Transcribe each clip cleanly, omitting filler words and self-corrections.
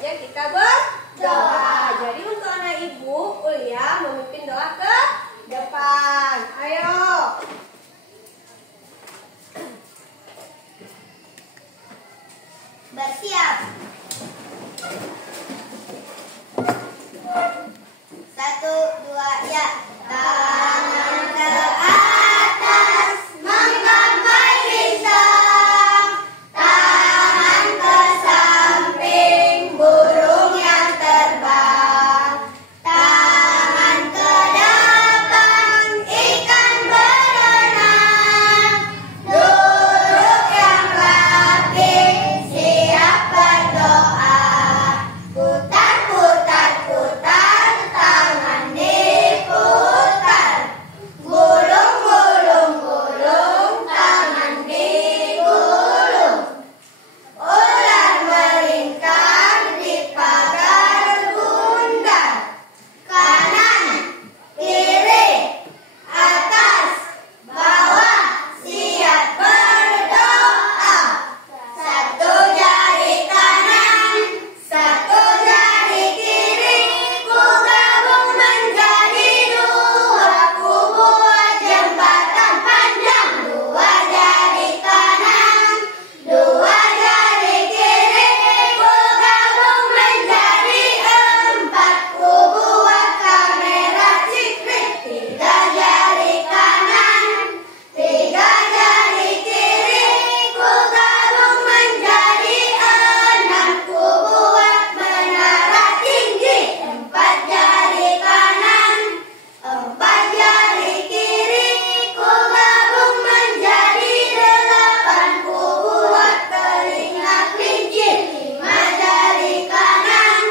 saja kita berdoa. Jadi untuk anak ibu, Ulia memimpin doa ke depan. Ayo. Bersiap. 1, 2, ya. Tangan ke atas, menggapai bintang. Tangan ke samping, burung yang terbang. Tangan ke depan, ikan berenang. Duduk yang rapi, siap berdoa. Putar, putar, putar, tangan diputar. Gulung, gulung, gulung, tangan digulung. Ular melingkar di pagar bundar. Kanan, kiri, atas, bawah, siap berdoa. 1 jari kanan, 1 jari kiri, ku gabung menjadi 2, ku buat jembatan panjang. 2 jari kanan, 2 jari kiri, ku gabung menjadi 4, ku buat kamera cikrik. 3 jari kanan, 3 jari kiri, ku gabung menjadi 6, ku buat menara tinggi. 4 jari kanan, 4 jari kiri, ku gabung menjadi 8, ku buat telinga kelinci. 5 jari kanan,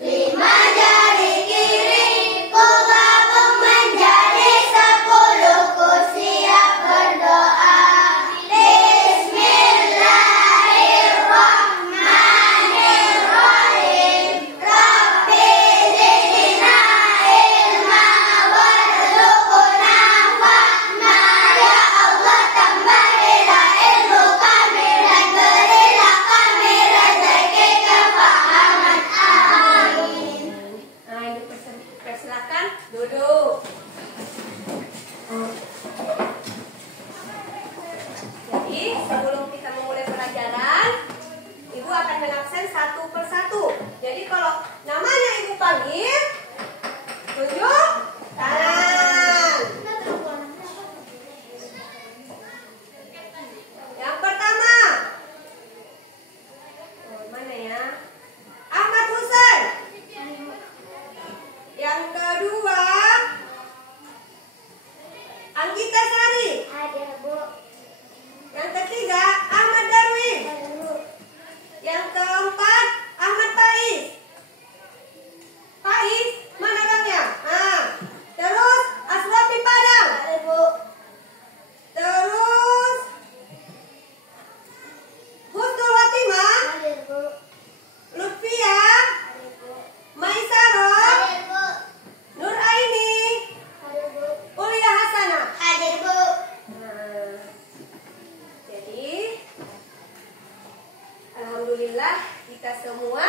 5 jari kiri, ku gabung menjadi 10, ku siap berdoa. Bismillahirrahmanirrahim. Rabbi zidna ilma warzuqna fahma. Ya Allah, tambahilah ilmu kami dan berilah kami rezeki kefahaman. Amin. Nah, ibu persilakan duduk. Jadi sebelum kita memulai pelajaran, ibu akan mengabsen satu persatu. Jadi kalau namanya ibu panggil, tunjuk tangan. Yang pertama, mana ya? Ahmad Husain. Yang kedua, Anggita Sari. Hadir, Bu. Yang ketiga, Ahmad Darwin. Yang keempat, Ahmad Faiz. Faiz, mana orangnya? Nah, terus Aswafi Padang. Hadir, Bu. Terus Husnul Watimah, Hadir, Bu. Lutfia, Hadir, Bu. Maisaro, Hadir, Bu. Nur Aini, Hadir, Bu. Ulia Hasanah. Hadir, Bu. Nah, jadi alhamdulillah kita semua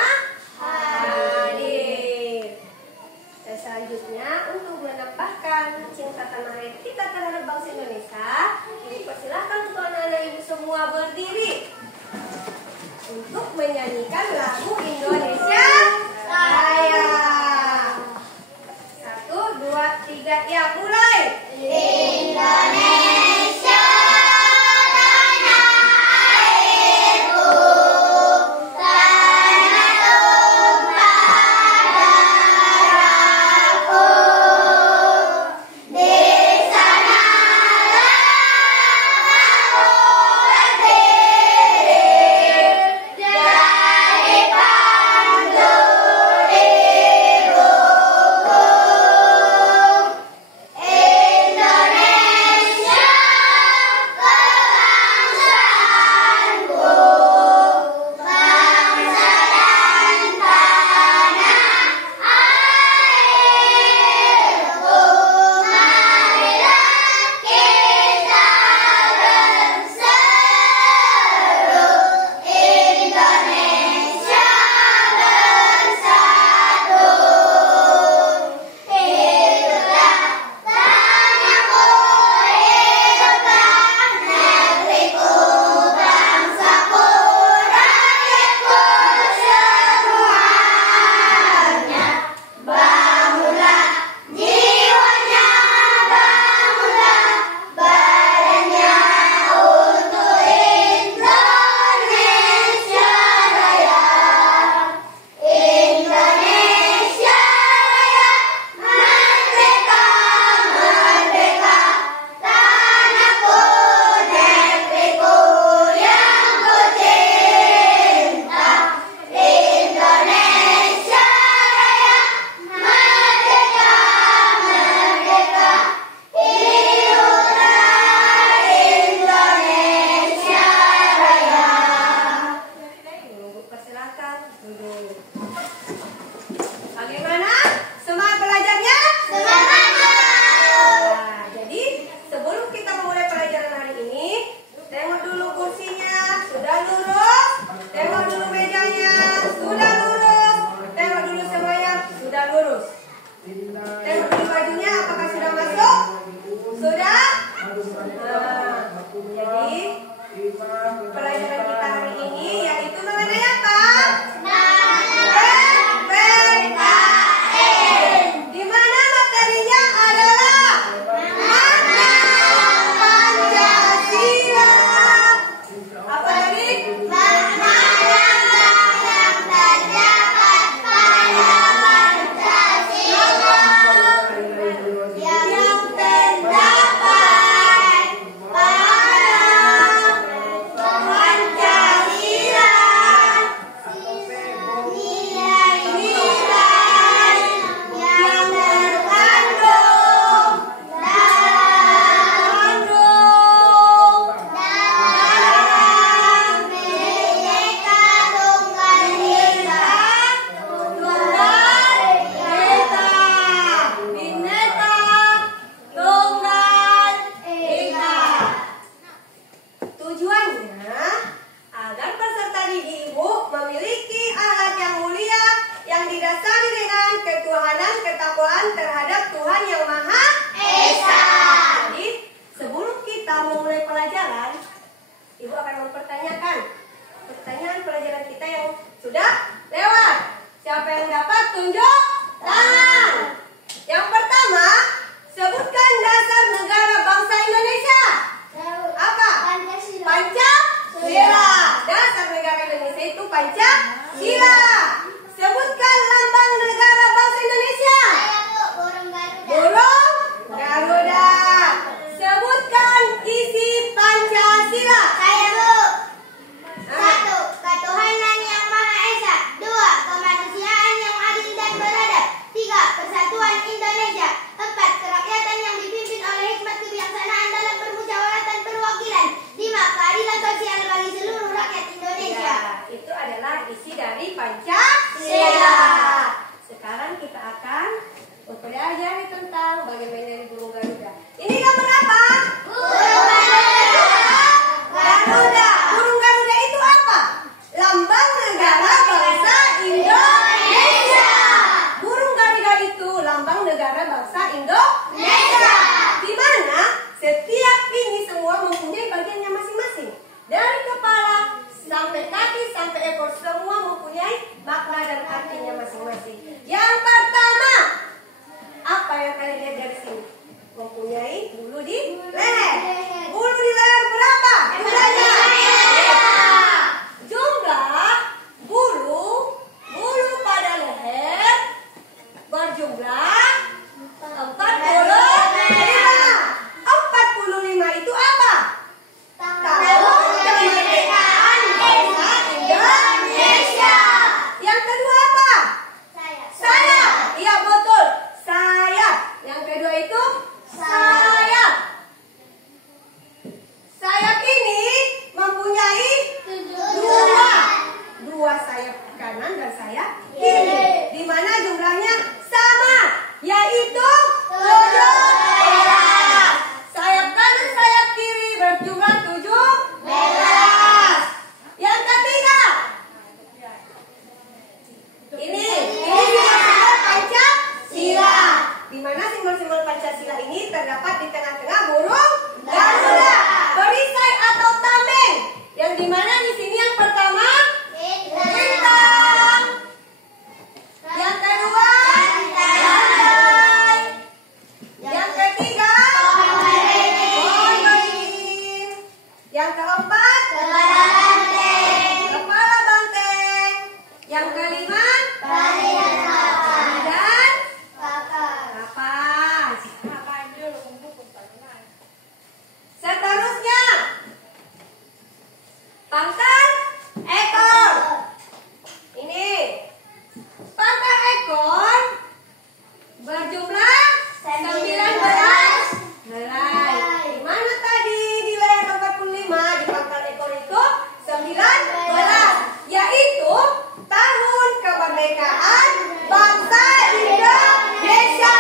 hadir. Dan selanjutnya untuk menambahkan cinta tanah air kita terhadap bangsa Indonesia, ibu persilakan untuk anak-anak ibu semua berdiri untuk menyanyikan lagu Indonesia Raya. 1, 2, 3, ya mulai. Indonesia tanah airku, tanah tumpah darahku. Di sanalah aku berdiri, jadi Tuhan Yang Maha Esa. Jadi sebelum kita memulai pelajaran, Ibu akan mempertanyakan pertanyaan pelajaran kita yang sudah lewat. Siapa yang dapat tunjuk tangan? Yang pertama, sebutkan dasar negara bangsa Indonesia. Apa? Pancasila. Pancasila. Dasar negara Indonesia itu Pancasila. Sebutkan lambang negara bangsa Indonesia. Burung Garuda. Burung Garuda. Sebutkan isi Pancasila. Saya, Bu. 1. Ketuhanan yang Maha Esa. 2. Kemanusiaan yang adil dan beradab. 3. Persatuan Indonesia. 4. Kerakyatan yang dipimpin oleh hikmat kebijaksanaan dalam permusyawaratan perwakilan. 5. Keadilan sosial bagi seluruh rakyat Indonesia. Ya, itu adalah isi dari Pancasila. Sekarang kita akan mempelajari tentang bagaimana dari burung Garuda. Ini gambar apa? Burung Garuda. Burung Garuda itu apa? Lambang negara bangsa Indonesia. Burung Garuda itu lambang negara bangsa Indonesia. Di mana setiap ini semua mempunyai bagiannya masing-masing. Dari kepala sampai kaki sampai ekor semua mempunyai makna dan artinya masing-masing. Yang pertama, apa yang kalian lihat dari sini? Mempunyai bulu di leher. Bulu di leher berapa? Jumlahnya? Jumlah bulu pada leher berjumlah 45. 45 itu apa? Tahun kemerdekaan bangsa Indonesia. Yang kedua apa? Sayap. Iya betul. Sayap. Yang kedua itu sayap. Sayap ini mempunyai dua sayap kanan dan sayap kiri. Di mana jumlahnya sama, yaitu 17. Sayap kanan sayap kiri berjumlah 17. Yang ketiga, ini simbol Pancasila. Di mana simbol-simbol Pancasila ini terdapat di tengah-tengah burung Garuda, perisai atau tameng. Yang di mana di sini yang pertama bintang, yang kedua lantai, yang ketiga pohon beringin, yang keempat kepala banteng, yang kelima dan kapas. Seterusnya, pangkal ekor. Ini pangkal ekor berjumlah 19 helai. Di mana tadi di leher 45, di pangkal ekor itu 19, yaitu tahun kemerdekaan bangsa Indonesia.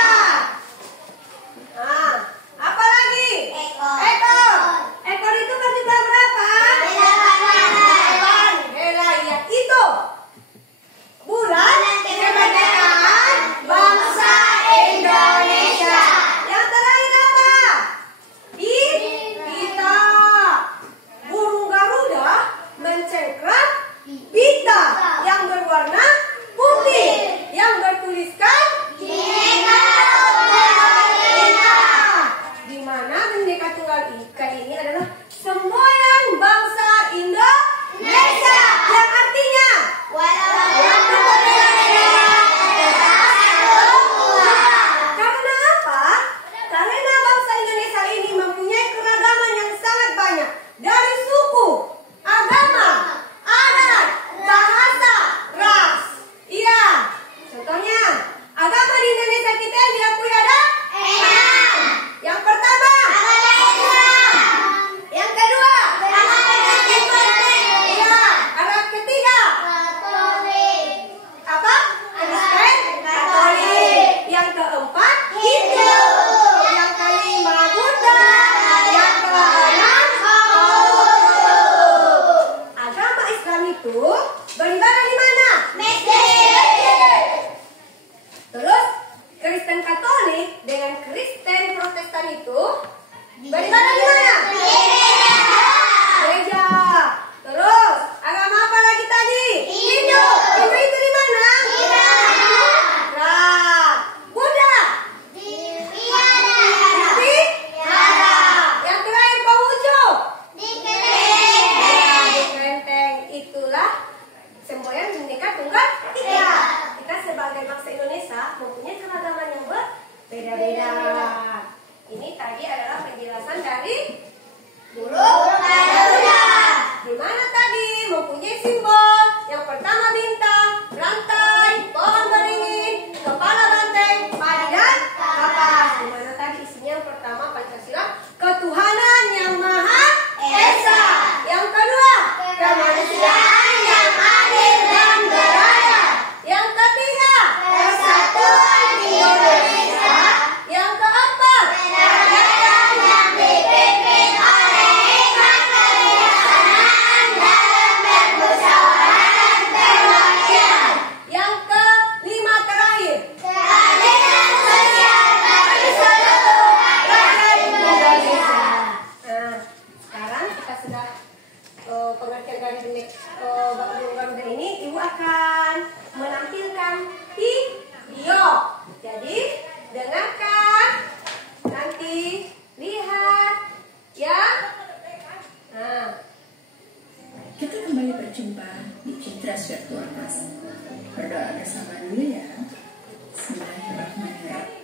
Nah, apa lagi? Ekor. Ekor itu berjumlah berapa? 8 helai, yaitu bulan kemerdekaan bangsa Indonesia. Yang terakhir apa? Pita. Burung Garuda mencengkram pita yang berwarna putih yang bertuliskan Bhinneka Tunggal Ika. Di mana Bhinneka Tunggal Ika ini adalah semboyan bangsa Indonesia, yang artinya karena apa? Karena bangsa Indonesia ini mempunyai keragaman yang sangat banyak, dari suku, agama, adat, bahasa, ras. Beribadah di mana? Gereja. Terus, agama apa lagi tadi? Hindu. Hindu itu di mana? Nah, Buddha. Di yang terakhir Konghucu. Di kelenteng. Itulah semboyan Bhinneka Tunggal Ika. Kita sebagai bangsa Indonesia mempunyai keragaman yang berbeda-beda. Ini tadi adalah penjelasan dari Guru Garuda. Di mana tadi mempunyai simbol. Yang pertama bintang, rantai, pohon beringin, kepala banteng, padi dan kapas. Di mana tadi isinya yang pertama Pancasila, ketuhanan yang Maha Esa. Yang kedua, kemanusiaan yang adil dan beradab. Yang ketiga, persatuan Indonesia. Yang keempat, negara yang dipimpin oleh hikmat kebijaksanaan dalam bermusyawarah dan berwakilan. Yang kelima terakhir, keadilan sosial bagi seluruh rakyat Indonesia. Nah, sekarang kita sudah pengertian dari Bapak Guru Garuda ini, Ibu akan menampilkan video. Jadi dengarkan, nanti lihat ya. Nah, Kita kembali berjumpa di Citra Virtual Class. Berdoa bersama dulu ya. Bismillahirrahmanirrahim.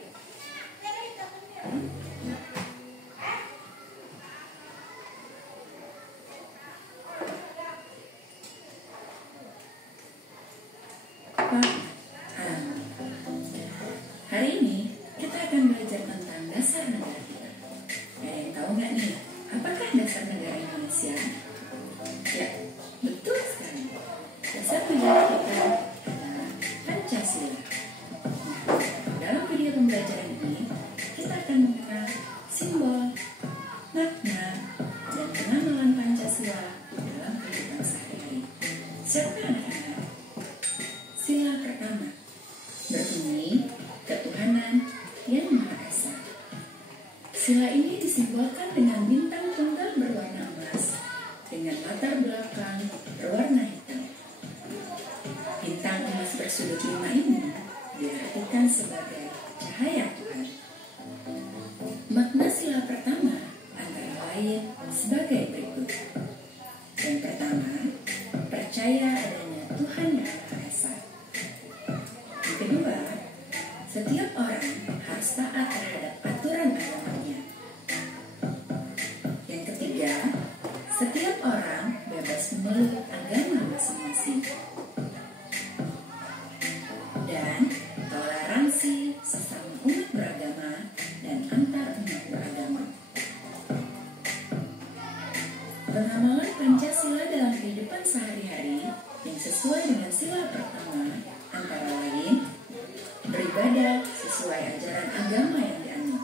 Hari ini kita akan belajar tentang dasar negara kita. Ada yang tahu nggak nih? Apakah dasar negara Indonesia? Ya, betul sekali. Dasar negara kita adalah Pancasila. Nah, dalam video pembelajaran ini, kita akan mengenal simbol, makna, dan pengamalan Pancasila dalam kehidupan sehari-hari. Siapa anak-anak? Sila pertama berbunyi ketuhanan yang Maha Esa. Sila ini disimbolkan dengan bintang tunggal berwarna emas dengan latar belakang berwarna hitam. Bintang emas bersudut 5 ini diartikan sebagai cahaya Tuhan. Makna sila pertama antara lain sebagai berikut. Yang pertama, percaya adanya Tuhan yang Maha Esa. Yang kedua, setiap orang harus taat terhadap aturan agamanya. Yang ketiga, setiap orang bebas memeluk agama masing-masing. Dan toleransi sesama umat beragama dan antar umat beragama. Pengamalan Pancasila dalam kehidupan sehari-hari yang sesuai dengan sila pertama antara lain beribadah sesuai ajaran agama yang dianut,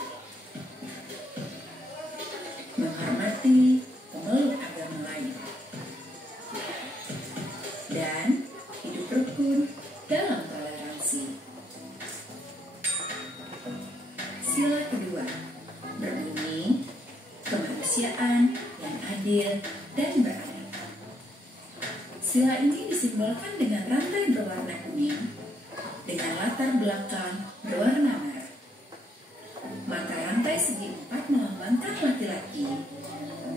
menghormati pemeluk agama lain, dan hidup rukun dalam toleransi. Sila kedua berbunyi kemanusiaan yang adil dan beradab. Sila ini disimbolkan dengan rantai berwarna kuning dengan latar belakang berwarna merah. Mata rantai segi 4 melambangkan laki-laki,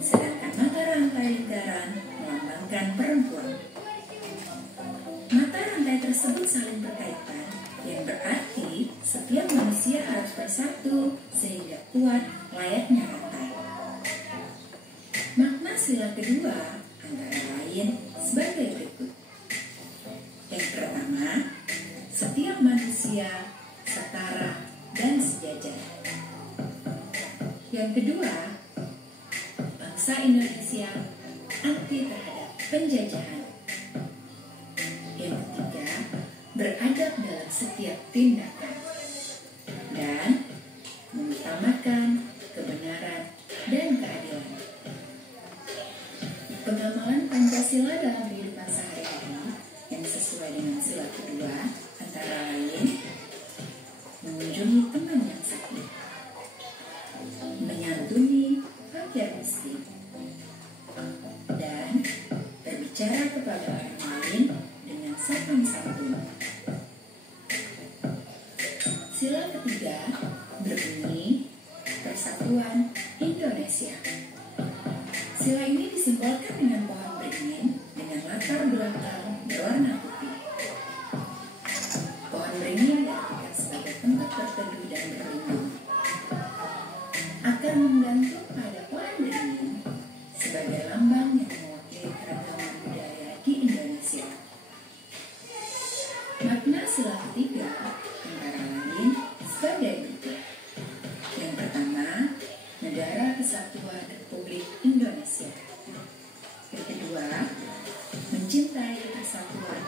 sedangkan mata rantai lingkaran melambangkan perempuan. Mata rantai tersebut saling berkaitan, yang berarti setiap manusia harus bersatu sehingga kuat layaknya rantai. Makna sila kedua antara lain sebagai berikut. Yang pertama, setiap manusia setara dan sejajar. Yang kedua, bangsa Indonesia anti terhadap penjajahan. Yang ketiga, beradab dalam setiap tindakan dan mengutamakan kebenaran dan keadilan. Pengamalan Pancasila dalam kehidupan sehari-hari yang sesuai dengan sila kedua antara lain mengunjungi teman yang sakit, menyantuni lain dengan sopan santun. Sila ketiga berbunyi Persatuan Indonesia. Sila ini disimbolkan dengan pohon beringin dengan latar belakang berwarna putih. Pohon beringin diartikan sebagai tempat berteduh dan berlindung. Akar menggantung pada pohon beringin sebagai lambang yang mewakili keragaman budaya di Indonesia. Makna sila ketiga antara lain sebagai berikut. Yang pertama, Negara Kesatuan Republik Indonesia. Yang kedua, mencintai persatuan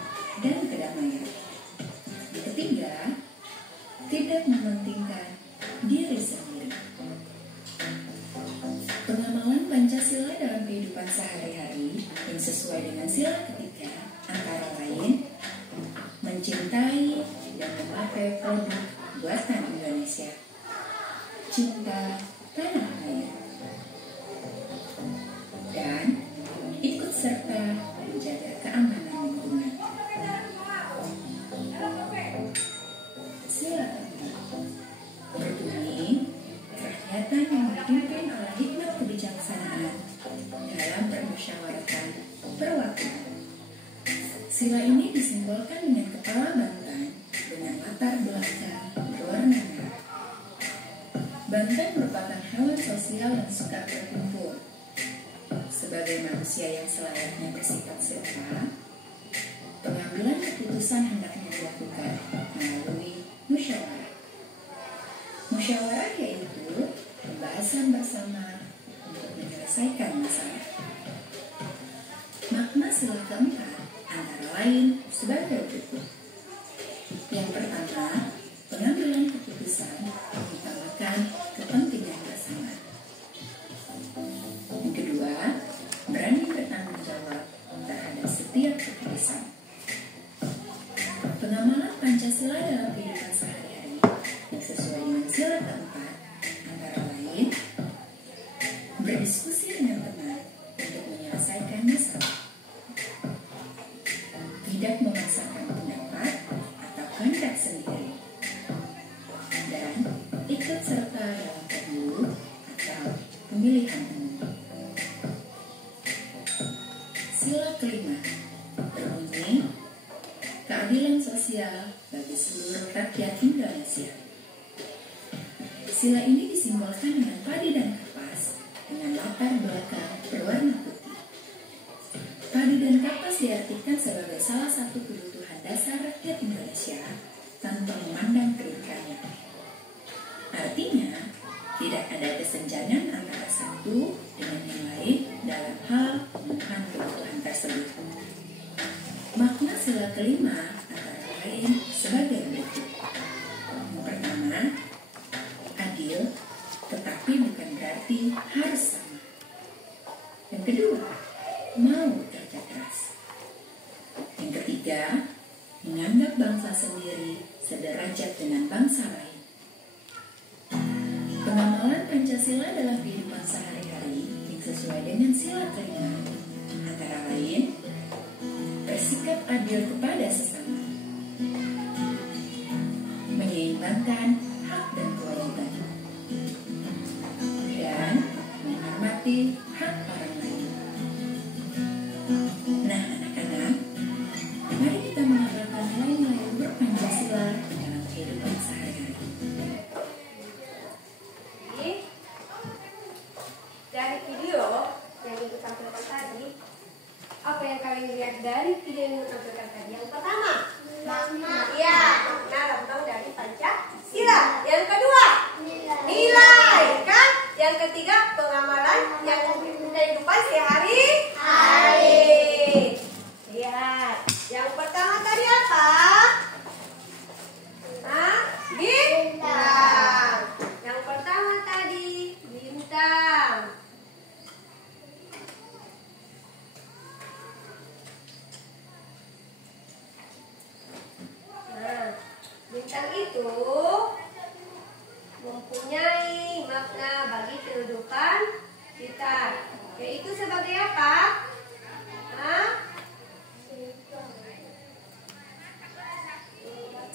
dan kedamaian. Yang ketiga, tidak mementingkan diri sendiri. Pengamalan Pancasila dalam kehidupan sehari-hari yang sesuai dengan sila ketiga antara lain mencintai dan memakai produk buatan Indonesia, cinta tanah air, dan ikut serta menjaga keamanan lingkungan. Sila keempat berbunyi kerakyatan yang dipimpin oleh hikmat kebijaksanaan dalam permusyawaratan perwakilan. Sila ini disimbolkan dengan kepala bantan dengan latar belakang berwarna merah. Bantan merupakan hewan sosial yang suka berkumpul. Sebagai manusia yang selayaknya bersikap serta, pengambilan keputusan hendaknya dilakukan melalui musyawarah. Musyawarah yaitu pembahasan bersama untuk menyelesaikan masalah. Makna sila keempat antara lain sebagai berikut. Yang pertama, pengambilan keputusan mengutamakan kepentingan bersama. Yang kedua, berani bertanggung jawab terhadap setiap keputusan. Pengamalan Pancasila dalam kehidupan sehari-hari yang sesuai dengan sila keempat antara lain berdiskusi dengan teman untuk menyelesaikan masalah, tidak memaksakan pendapat atau kehendak sendiri, dan ikut serta dalam pemilu atau pemilihan umum. Sila kelima berbunyi keadilan sosial bagi seluruh rakyat Indonesia. Sila ini disimbolkan dengan padi dan kapas dengan latar belakang berwarna putih. Padi dan kapas diartikan sebagai salah satu kebutuhan dasar rakyat Indonesia tanpa memandang kedudukannya. Artinya, tidak ada kesenjangan antara satu dengan yang lain dalam hal pemenuhan kebutuhan tersebut. Makna sila kelima antara lain sebagai berikut. Yang pertama, adil, tetapi bukan berarti harus sama. Yang kedua, mau kerja keras. Yang ketiga, menganggap bangsa sendiri sederajat dengan bangsa lain. Pengamalan Pancasila dalam kehidupan sehari-hari yang sesuai dengan sila kelima antara lain bersikap adil kepada sesama, menyeimbangkan hak dan kewajiban, dan menghormati hak orang lain. Nah, anak-anak, mari kita menerapkan nilai-nilai berpancasila dalam kehidupan sehari-hari. Dari video yang Ibu tampilkan tadi, apa yang kalian lihat dari video yang Ibu tampilkan tadi? Yang pertama, makna lambang dari Pancasila.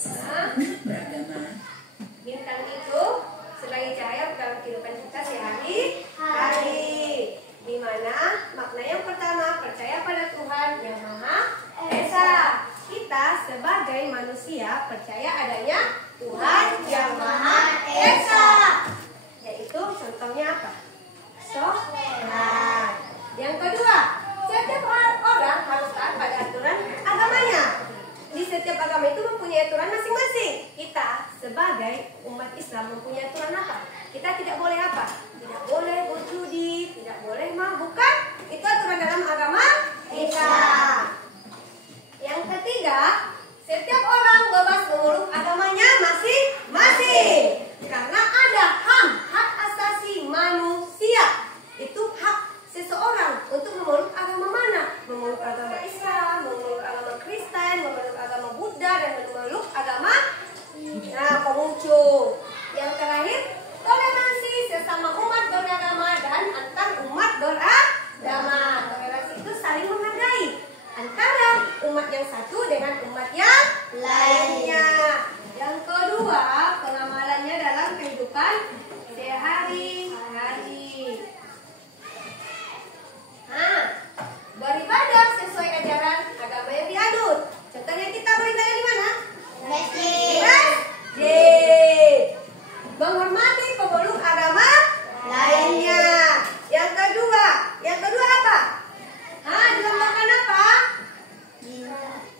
sesama umat beragama. Bintang itu sebagai cahaya dalam kehidupan kita sehari-hari. Di mana makna yang pertama, percaya pada Tuhan yang Maha Esa. Kita sebagai manusia percaya adanya Tuhan yang Maha Esa. Yaitu contohnya apa? Sholat. Yang kedua, setiap orang harus taat pada aturan agamanya. Di setiap agama itu mempunyai aturan masing-masing. Kita sebagai umat Islam mempunyai aturan apa? Kita tidak boleh apa? Tidak boleh berjudi, tidak boleh mabuk, kan? Itu aturan dalam agama kita. Yang ketiga, setiap orang bebas memeluk agamanya masing-masing. Karena ada hak asasi manusia. Itu hak seseorang untuk memeluk agama mana? Memeluk agama Islam, memeluk agama Kristen, memeluk agama Buddha, dan memeluk agama Konghucu. Yang terakhir, toleransi sesama umat beragama dan antar umat beragama. Toleransi itu saling menghargai antara umat yang satu dengan umat yang lainnya. Yang kedua, pengamalannya dalam kehidupan sehari-hari. Beribadah sesuai ajaran agama yang dianut. Contohnya kita beribadah di mana? Masjid. Menghormati pemeluk agama lainnya. Yang kedua apa? Dilambangkan apa?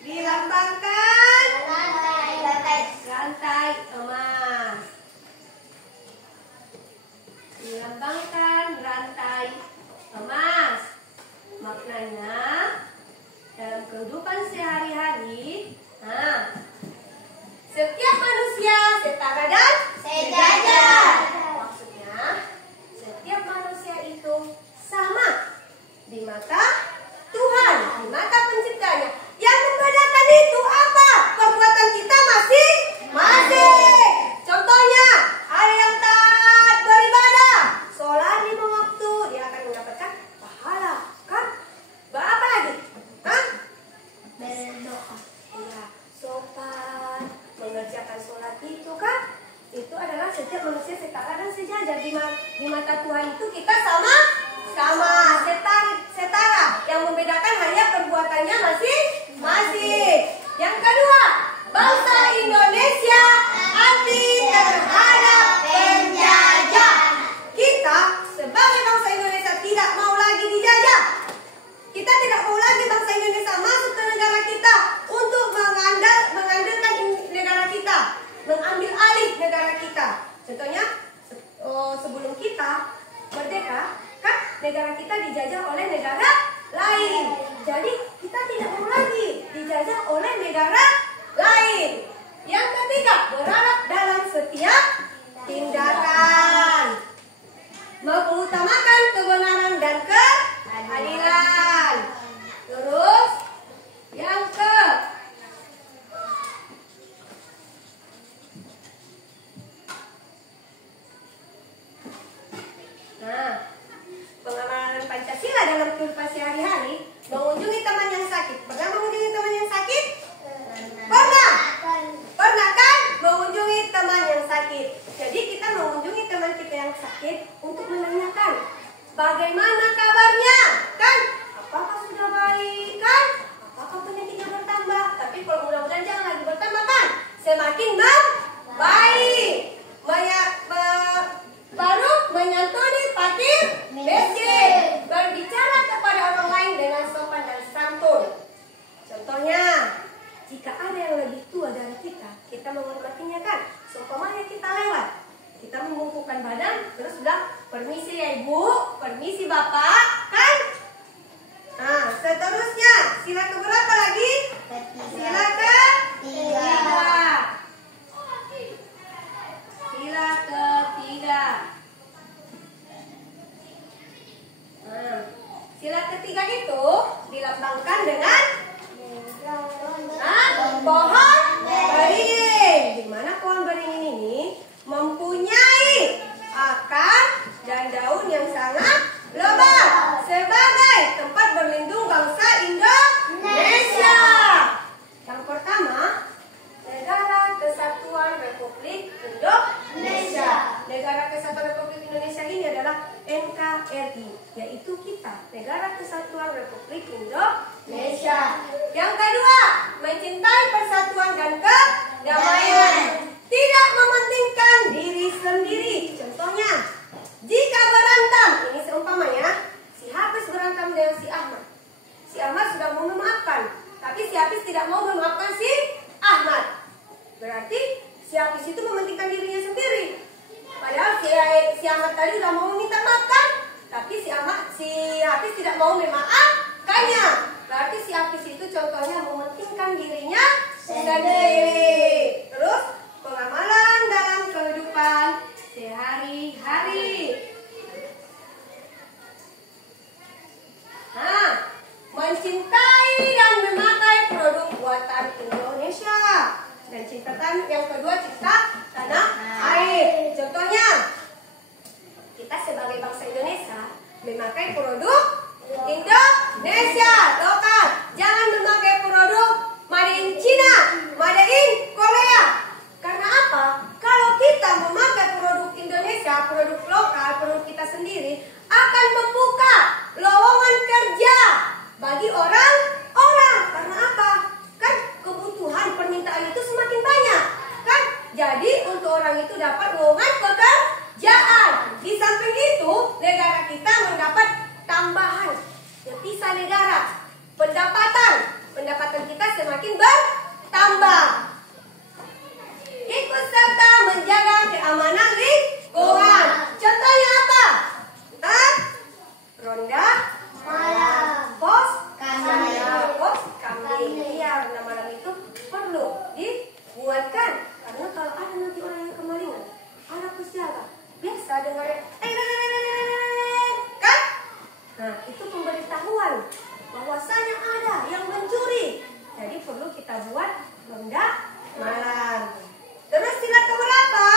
Dilambangkan rantai emas. Dilambangkan rantai emas. Maknanya dalam kehidupan sehari-hari, setiap manusia setara dan sejajar. Maksudnya setiap manusia itu sama di mata Tuhan, di mata penciptanya. Yang membedakan itu apa? Perbuatan kita masing-masing. Contohnya, ada yang taat beribadah, sholat 5 waktu, dia akan mendapatkan pahala, kan? Apa lagi? Berdoa. Ya, sopan, mengerjakan sholat itu, kan? Itu adalah setiap manusia setara dan sejajar. Di mata Tuhan itu kita sama setara. Yang membedakan hanya perbuatannya masing-masing. Yang kedua, bangsa Indonesia anti terhadap penjajah. Kita sebagai bangsa Indonesia tidak mau lagi dijajah. Kita tidak mau lagi bangsa Indonesia masuk ke negara kita untuk mengandalkan negara kita, mengambil alih negara kita. Contohnya, sebelum kita merdeka, kan negara kita dijajah oleh negara lain. Jadi kita tidak mau lagi dijajah oleh negara lain. Yang ketiga, berharap dalam setiap tindakan, mengutamakan kebenaran dan keadilan. Terus yang pengamalan Pancasila dalam kehidupan sehari-hari, mengunjungi teman yang sakit. Pernah mengunjungi teman yang sakit? Pernah kan? Mengunjungi teman yang sakit. Jadi kita mengunjungi teman kita yang sakit untuk menanyakan bagaimana kabarnya, kan? Apakah sudah baik, kan? Apakah penyakitnya bertambah? Tapi kalau mudah-mudahan jangan lagi bertambah, kan? Semakin baik. Baru menyantuni fakir miskin, berbicara kepada orang lain dengan sopan dan santun. Contohnya, jika ada yang lebih tua dari kita menghormatinya, kan? Seumpamanya kita lewat, kita membungkukkan badan, terus bilang, permisi ya ibu, permisi bapak, kan? Seterusnya, sila keberapa lagi? Sila ketiga. Sila ketiga. Sila ketiga itu dilambangkan dengan pohon beringin. Di mana pohon beringin ini mempunyai akar dan daun yang sangat lebat sebagai tempat berlindung bangsa Indonesia. Yang Berarti si Hafiz itu mementingkan dirinya sendiri. Padahal si Ahmad tadi udah mau minta makan, tapi si Hafiz tidak mau memaafkannya. Berarti si Hafiz itu contohnya mementingkan dirinya sendiri. Terus pengamalan dalam kehidupan sehari-hari. Nah, mencintai dan memakai produk buatan Indonesia. Dan cinta yang kedua, cinta tanah air. Contohnya, kita sebagai bangsa Indonesia memakai produk Indonesia lokal. Jangan memakai produk made in China, made in Korea. Karena apa? Kalau kita memakai produk Indonesia, produk lokal, produk kita sendiri, akan membuka lowongan kerja bagi orang-orang. Karena apa? Kan kebutuhan permintaan itu semakin banyak. Kan? Jadi untuk orang itu dapat lowongan pekerjaan. Di samping itu, negara kita mendapat tambahan devisa negara. Pendapatan kita semakin bertambah. Ikut serta menjaga keamanan lingkungan. Contohnya apa? Ronda malam, pos kami. Iya, ronda malam itu perlu dibuatkan. Karena kalau ada nanti orang yang kemalingan, ada penjaga, biasa dengar kan? Nah, itu pemberitahuan bahwasanya ada yang mencuri. Jadi perlu kita buat ronda malam. Terus sila keberapa?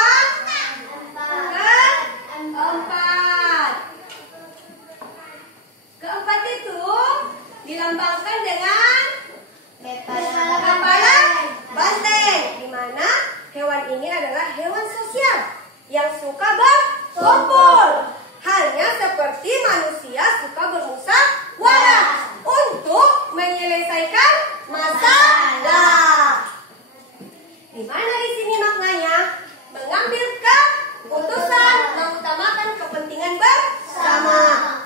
Keempat itu dilambangkan dengan kepala banteng, di mana hewan ini adalah hewan sosial yang suka berkumpul. Halnya seperti manusia suka bermusyawarah untuk menyelesaikan masalah. Di mana di sini maknanya mengambil keputusan, mengutamakan kepentingan bersama.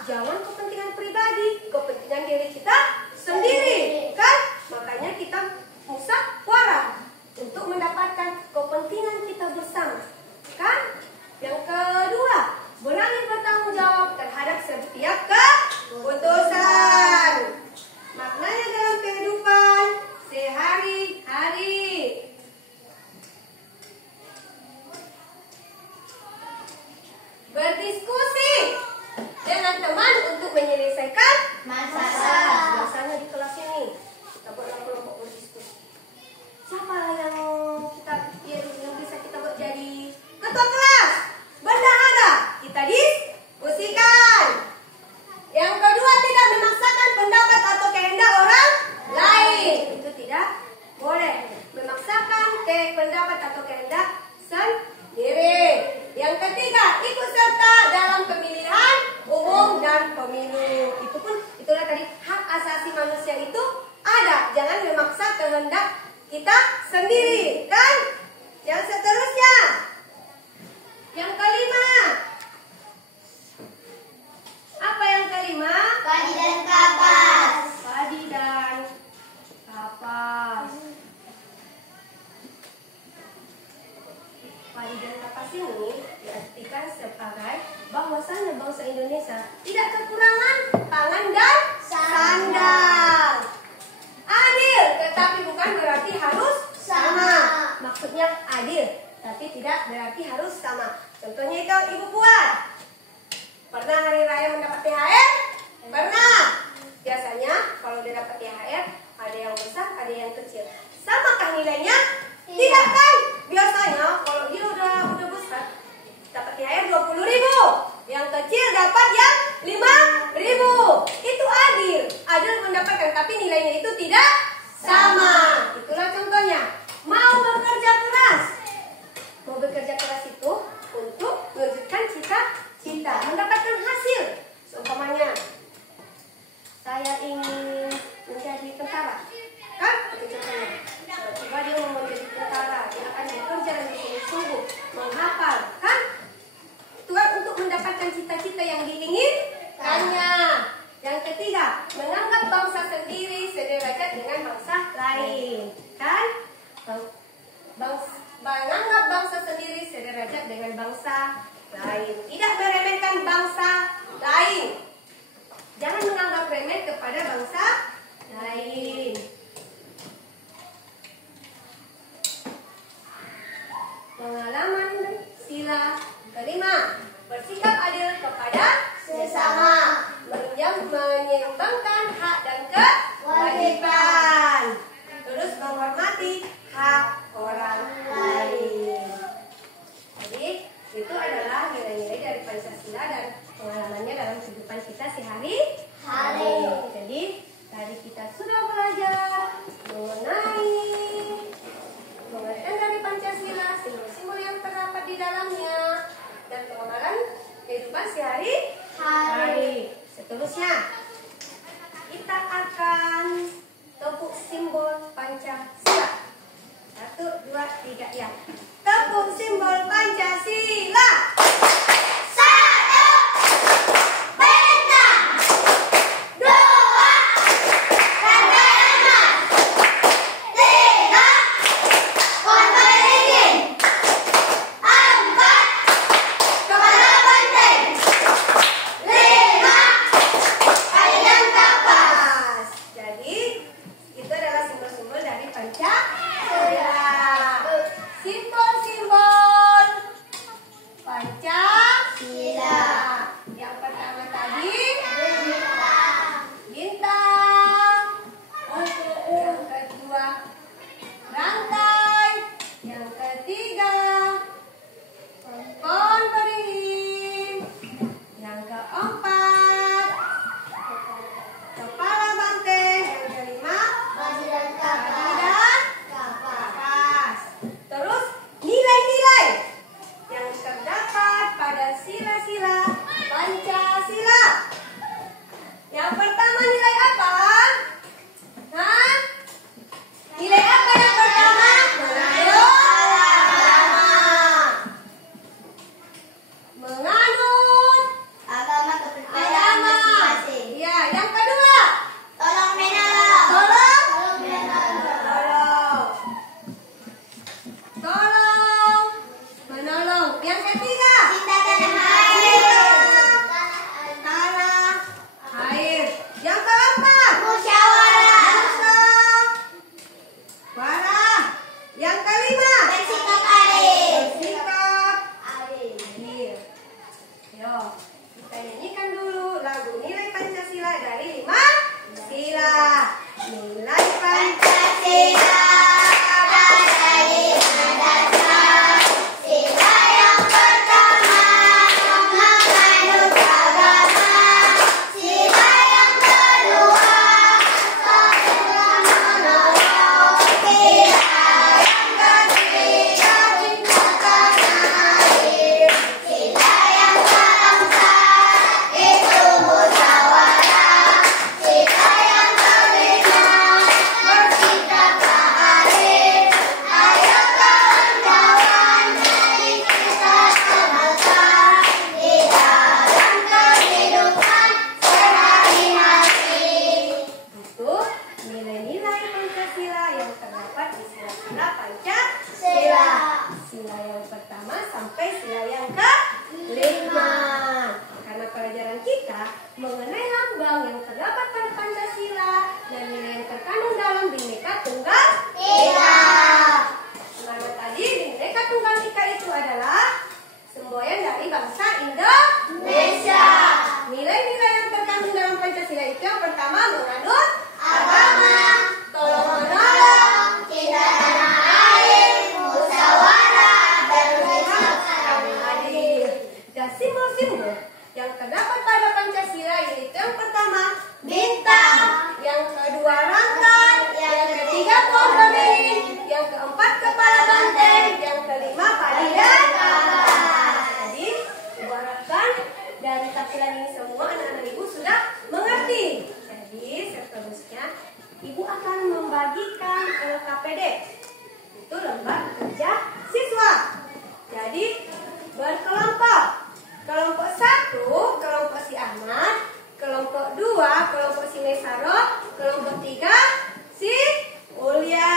Jangan kepentingan pribadi, kepentingan diri kita sendiri, kan? Makanya kita musyawarah untuk mendapatkan kepentingan kita bersama, kan? Yang kedua, berani bertanggung jawab terhadap setiap keputusan. Maknanya dalam kehidupan sehari-hari. Berdiskusi dengan teman untuk menyelesaikan masalah. Biasanya di kelas ini kita berkelompok berdiskusi. Siapa yang bisa kita buat jadi ketua kelas? Bendahara. Kita diskusikan. Yang kedua, tidak memaksakan pendapat atau kehendak orang lain. Itu tidak boleh. Memaksakan pendapat atau kehendak sendiri. Yang ketiga, ikut serta dalam pemilihan umum dan pemilu. Itulah tadi hak asasi manusia itu ada. Jangan memaksa kehendak kita sendiri, kan? Yang seterusnya, yang kelima. Apa yang kelima? Padi dan kapas. Padi dan kapas. Padi dan kapas ini diartikan sebagai bahwasanya bangsa Indonesia tidak kekurangan pangan dan sandang. Adil, tetapi bukan berarti harus sama. Maksudnya adil, tapi tidak berarti harus sama. Contohnya itu Ibu Puan. Pernah hari raya mendapat THR? Pernah. Biasanya kalau dia dapat THR, ada yang besar, ada yang kecil. Samakah nilainya? Tidak kan? Biasanya kalau dia udah besar, dapat THR 20.000. Yang kecil dapat yang 5.000. Itu adil. Adil mendapatkan, tapi nilainya itu tidak sama. Itulah contohnya. Mau bekerja keras. Mau bekerja keras itu untuk mewujudkan cita-cita, mendapatkan hasil. Seumpamanya, saya ingin menjadi tentara, kan? Itu contohnya. lain. Tidak meremehkan bangsa lain. Jangan menganggap remeh kepada bangsa lain. Pengalaman sila kelima, bersikap adil kepada sesama, menyeimbangkan hak dan kewajiban, terus menghormati hak orang lain. Jadi itu adalah nilai-nilai dari Pancasila dan pengalamannya dalam kehidupan kita sehari-hari. Jadi tadi kita sudah belajar mengenai pengertian dari Pancasila, simbol-simbol yang terdapat di dalamnya, dan pengembangan kehidupan sehari-hari. Seterusnya, kita akan tepuk simbol Pancasila. 1, 2, 3, ya. Tepuk simbol Pancasila. 1. Bentang. 2. Tanda emas. 3. Pohon beringin. 4. Kepala banteng. 5. Kalian kapas. Jadi, itu adalah simbol-simbol dari Pancasila. Simbol-simbol Pancasila. Yang pertama tadi bintang. Yang kedua rantai. Yang ketiga pohon beringin. Yang keempat kepala banteng. Yang kelima Baju dan kaki kapas. dan kapas. Terus nilai-nilai yang terdapat pada sila-sila Pancasila. Yang pertama nilai apa? Hah? Nilai apa yang pertama? Menganut Agama kepercayaan agama. masing-masing. Ya, yang kedua. Tolong menolong. Tolong. Tolong menolong. Tolong menolong. Yang ketiga, Cinta tanah air. tanah air. Yang keempat, Musyawarah. musyawarah. Yang kelima, Bersikap adil. bersikap Adil. adil. Yo, kita nyanyikan dulu lagu nilai Pancasila dari 5 sila. Nilai Pancasila ada 5 dasar. Sila yang pertama menganut agama. Sila yang kedua saling menolong. Sila yang ketiga cinta tanah air. Sila yang keempat itu musyawarah. Sila yang kelima bersikap adil. Ayo kawan-kawan, mari kita amalkan di dalam kehidupan sehari-hari. itu nilai-nilai Pancasila yang terdapat di sila-sila Pancasila. Sila. Sila yang pertama sampai sila yang kelima. Karena pelajaran kita mengenai lambang yang terdapat pada Pancasila dan nilai yang terkandung dalam Bhinneka Tunggal Ika. Karena tadi Bhinneka Tunggal Ika itu adalah semboyan dari bangsa Indonesia. Nilai-nilai yang terkandung dalam Pancasila itu yang pertama menganut Agama, tolong menolong, cinta tanah air, musyawarah, dan bersikap adil. dan simbol-simbol yang terdapat pada Pancasila yaitu yang pertama Bintang. yang kedua rantai, yang ketiga pohon beringin, yang keempat kepala banteng, yang kelima padi dan kapas. Jadi ibu harapkan dari tafsiran ini semua anak-anak ibu sudah mengerti. Jadi seterusnya ibu akan membagikan LKPD, itu lembar kerja siswa. Jadi berkelompok. Kelompok 1, kelompok si Ahmad. Kelompok 2, kelompok si Mesaro. Kelompok 3, si Ulia.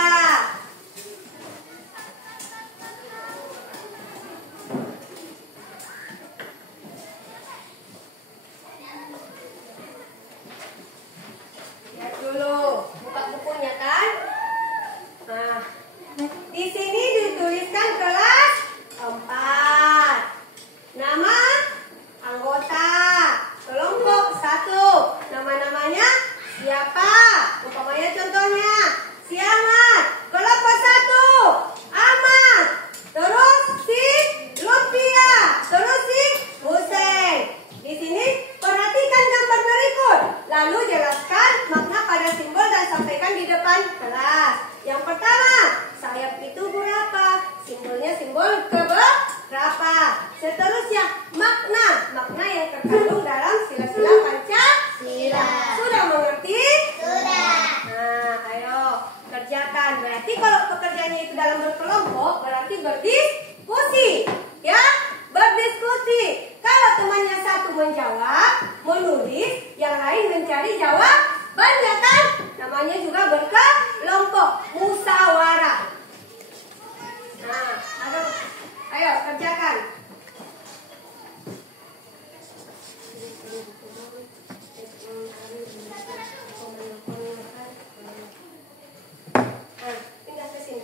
Simbolnya simbol keberapa. Seterusnya makna. Makna yang terkandung dalam sila-sila Pancasila. Sudah mengerti? Sudah. Nah, ayo kerjakan. Berarti kalau pekerjaannya itu dalam berkelompok, berarti berdiskusi. Ya, berdiskusi. Kalau temannya satu menjawab, menulis, yang lain mencari jawabannya kan? Namanya juga berkelompok, musyawarah. Nah, ayo kerjakan. Pindah ke sini.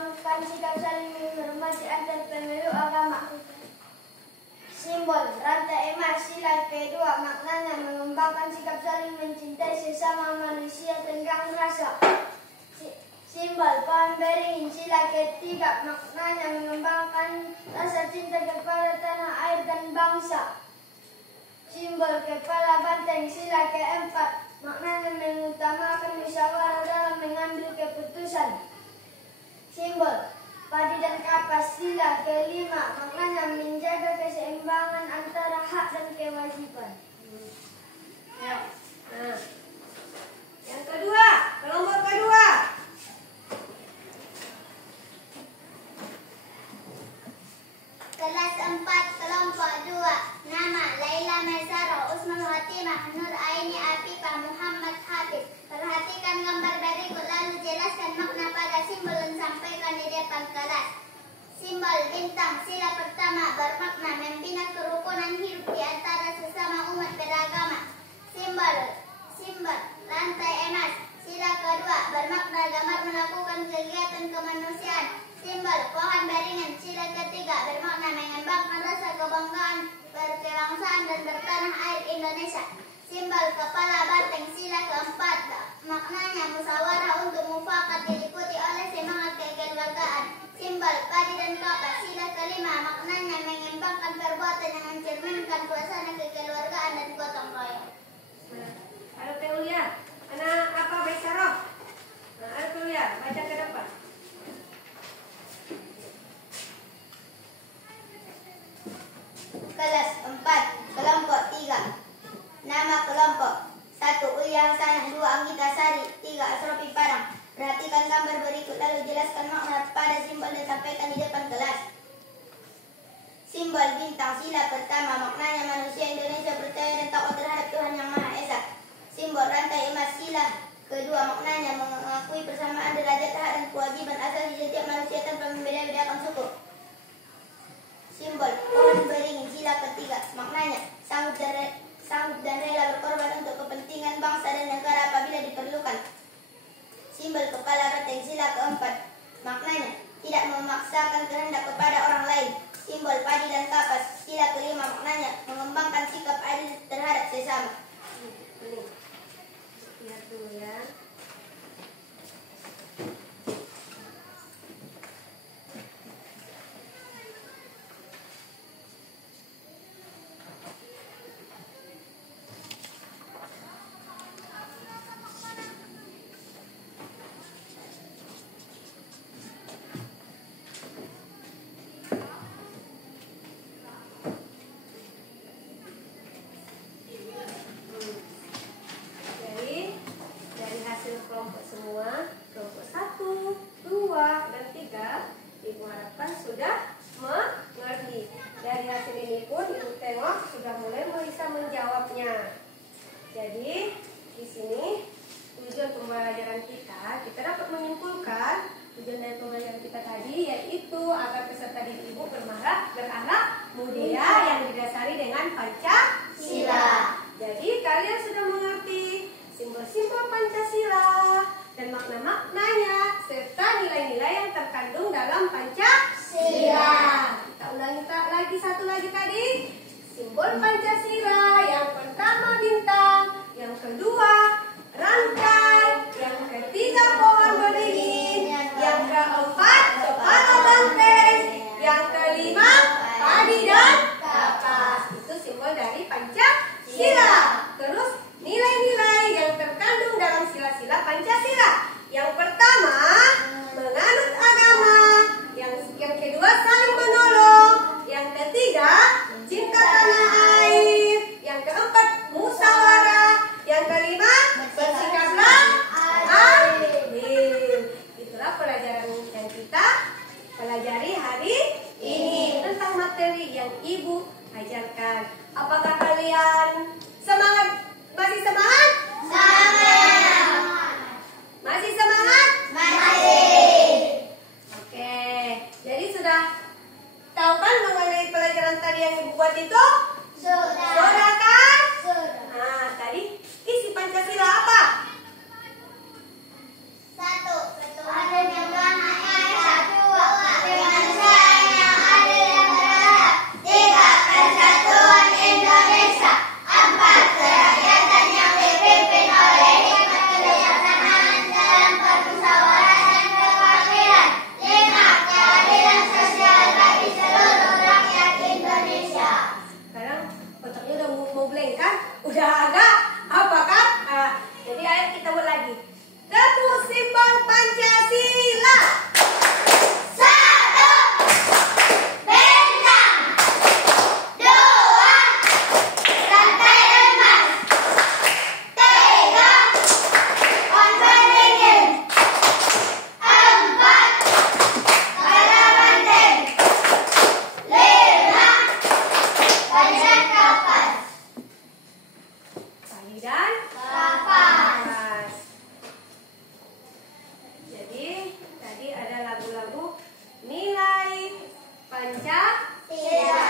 mengembangkan sikap saling menghormati antar pemeluk agama. Simbol rantai emas sila kedua maknanya mengembangkan sikap saling mencintai sesama manusia tenggang rasa. Simbol pohon beringin sila ketiga maknanya mengembangkan rasa cinta kepada tanah air dan bangsa. Simbol kepala banteng sila keempat maknanya mengutamakan musyawarah dalam mengambil keputusan. Simbol padi dan kapas sila kelima maknanya menjaga keseimbangan antara hak dan kewajiban. Ya. Nah, yang kedua, kelompok kedua. Kelas 4 kelompok 2. Nama Laila Mesaro, Usman Hatimah, Nur Aini Afifah, Muhammad Hafiz. Perhatikan gambar berikut lalu jelaskan makna pada simbol dan sampaikan di depan kelas. Simbol bintang sila pertama bermakna membina kerukunan hidup di antara sesama umat beragama. Simbol rantai emas sila kedua bermakna gemar melakukan kegiatan kemanusiaan. Simbol pohon beringin sila ketiga bermakna mengembangkan rasa kebanggaan berkebangsaan dan bertanah air Indonesia. Simbol kepala banteng sila keempat maknanya musyawarah untuk mufakat diikuti oleh semangat kekeluargaan. Simbol padi dan kapas sila kelima maknanya mengembangkan perbuatan yang mencerminkan suasana kekeluargaan dan gotong royong. Ayo Teulia, anak apa Besaro? Nah, ayo Teulia, baca ke depan. Kelas 4 kelompok 3. Nama kelompok 1. Ulia Hasanah, 2. Anggita Sari, 3. Asrofi Parang. Perhatikan gambar berikut lalu jelaskan makna pada simbol dan sampaikan di depan kelas. Simbol bintang sila pertama maknanya manusia Indonesia percaya dan takut terhadap Tuhan Yang Maha Esa. Simbol rantai emas sila kedua maknanya mengakui persamaan derajat hak dan kewajiban asasi setiap manusia tanpa membeda-bedakan suku. Simbol pohon beringin sila ketiga maknanya sanggup dan rela berkorban untuk kepentingan bangsa dan negara apabila diperlukan. Simbol kepala banteng sila keempat maknanya tidak memaksakan kehendak kepada orang lain. Simbol padi dan kapas sila kelima maknanya mengembangkan sikap adil terhadap sesama. Lihat dulu ya. Dari hasil kelompok semua, kelompok 1, 2, dan 3, Ibu harapkan sudah mengerti. Dari hasil ini pun Ibu tengok sudah mulai bisa menjawabnya. Jadi di sini tujuan pembelajaran kita dapat menyimpulkan tujuan dari pembelajaran kita tadi yaitu agar peserta didik Ibu berakhlak mulia yang didasari dengan Pancasila. Jadi kalian sudah mengerti simbol-simbol Pancasila dan makna-maknanya serta nilai-nilai yang terkandung dalam Pancasila. Kita ulangi lagi satu lagi tadi. Simbol Pancasila yang pertama bintang, yang kedua rantai, yang ketiga pohon beringin, yang keempat kepala banteng, yang kelima padi dan kapas. Itu simbol dari Pancasila. Terus nilai-nilai yang terkandung dalam sila-sila Pancasila. Yang pertama, menganut agama. Yang kedua, saling menolong. Yang ketiga, cinta tanah air. Yang keempat, musyawarah. Yang kelima, bersikaplah adil. Itulah pelajaran yang kita pelajari hari ini tentang materi yang Ibu ajarkan. Apakah kalian semangat? Masih semangat? Masih semangat? Masih. Oke, jadi sudah tahu kan mengenai pelajaran tadi yang Ibu buat itu? Sudah kan? Nah, tadi isi Pancasila apa? 1. Ketuhanan yang Maha Esa. Pancasila. Tidak.